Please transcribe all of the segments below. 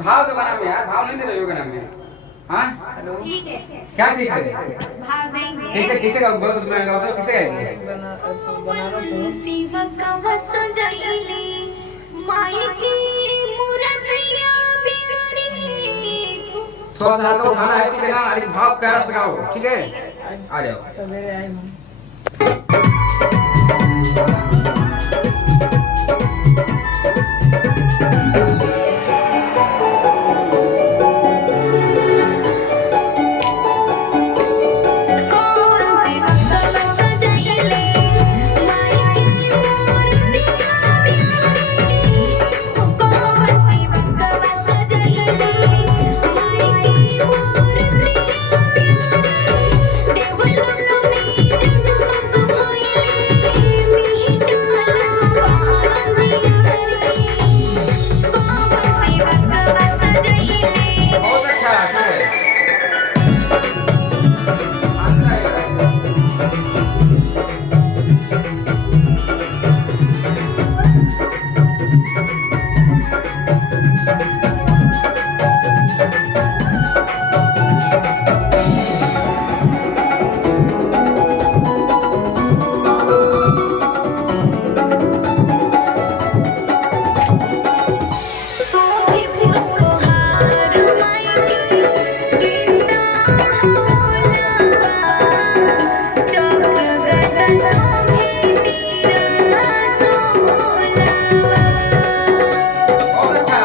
भाव दो गाना में यार, भाव नहीं दे रहे हो गाना में। हाँ ठीक है, क्या ठीक है? भाव देंगे। किसे किसे का बोलो तो तुम्हें गाओ तो किसे गाएंगे? शिव का वस जइले माई की मूर्तिया बिहारी। थोड़ा सा हल्का उठाना है, ठीक है ना? अरे भाव प्यार से गाओ, ठीक है? आ जाओ। सवेरे आए हम। बहुत अच्छा, ठीक है। बहुत अच्छा। बहुत अच्छा।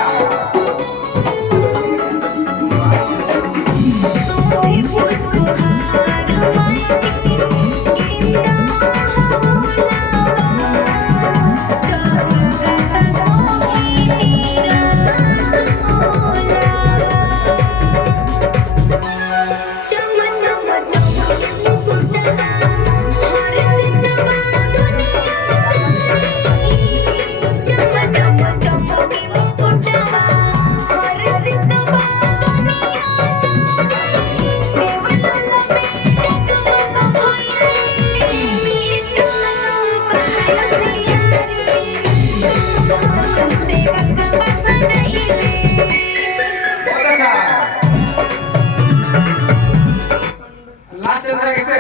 लास्ट चल रहा है कैसे?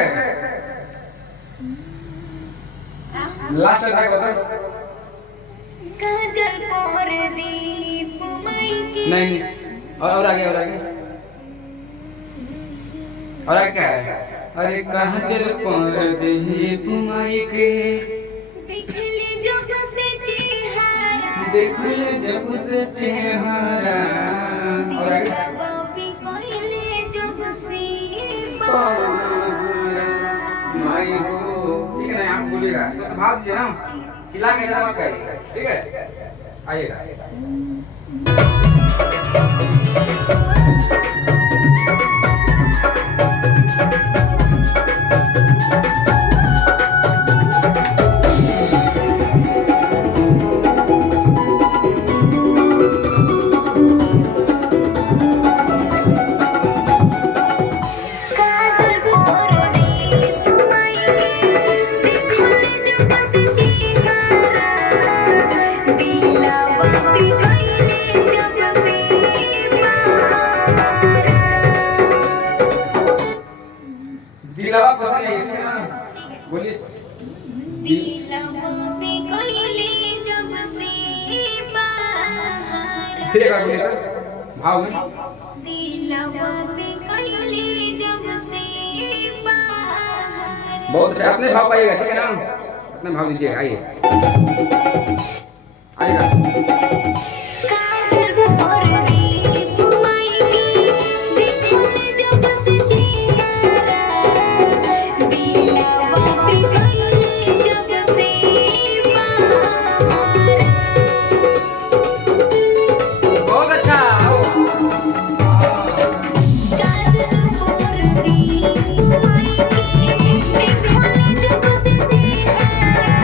लास्ट चल रहा है बता। काजल पोर दीप माई की। नहीं और आगे और आगे और आगे क्या है? अरे कहाँ चल पर दीप माई के, देखले जब से चेहरा। देख ले जब से चेहरा। और आगे बाबी कोइले जब से माई हो, ठीक है ना? आप बोलिएगा तो स्वभाव दीजिए ना, चिल्ला के ज़्यादा मत करिए, ठीक है? आइएगा। काजल पोर दीप माई की। देखले जब से चेहरा। दिला बाबी कोइले जब से दिलवा पता नहीं, ठीक है ना? बोलिए। दिला बाबी कोइले जब से बाहर। फिर एक बार बोलिए तो भाव में। दिला बाबी कोइले जब से बाहर। बहुत अच्छा, अपने भाव पाइएगा, ठीक है ना? अपने भाव दीजिए, आइए आइएगा। काजल पोर दीप माई की। देखले जब से चेहरा। दिला बाबी कोइले जब से बाहर। बहुत अच्छा। आओ। काजल पोर दीप माई की। देखले जब से चेहरा।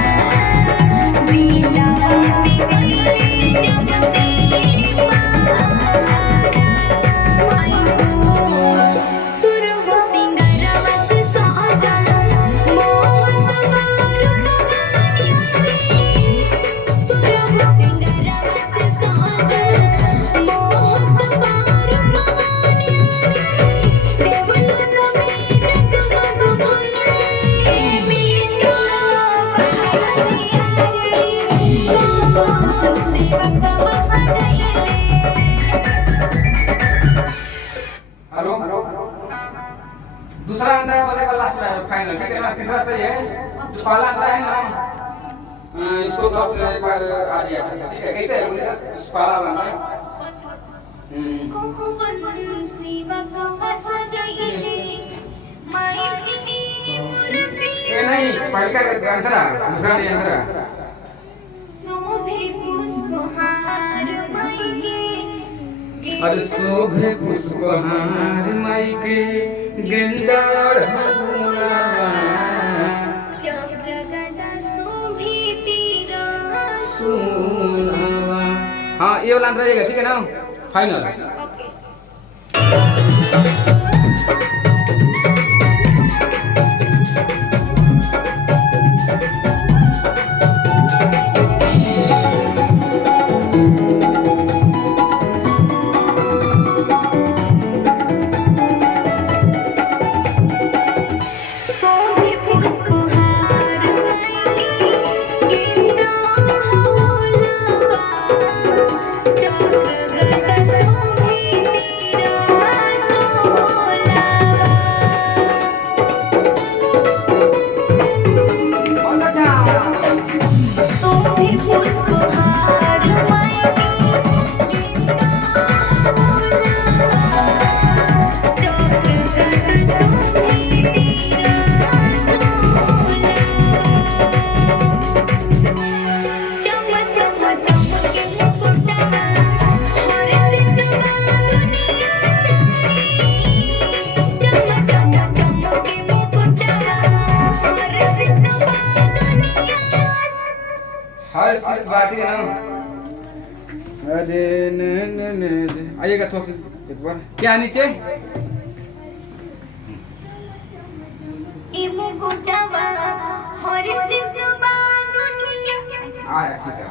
दिला बाबी कोइले जब लेना, ठीक है ना? तीसरा सही है। जो पहला अंतरा है ना, इसको थोड़ा सा एक बार आ दिया अच्छा से, ठीक है? कैसे है बोलिएगा? पहला वाला है। ये नहीं, पहले का अंतरा, दूसरा नहीं अंतरा। अरे शोभे पुष्पहार माई के गेंदार सोनावा। हाँ ये वाला अंतरा जाएगा, ठीक है ना? फाइनल। हर सिर्फ बात है ना। अरे न आइएगा थोड़ा सा एक बार। क्या नीचे? आया ठीक है।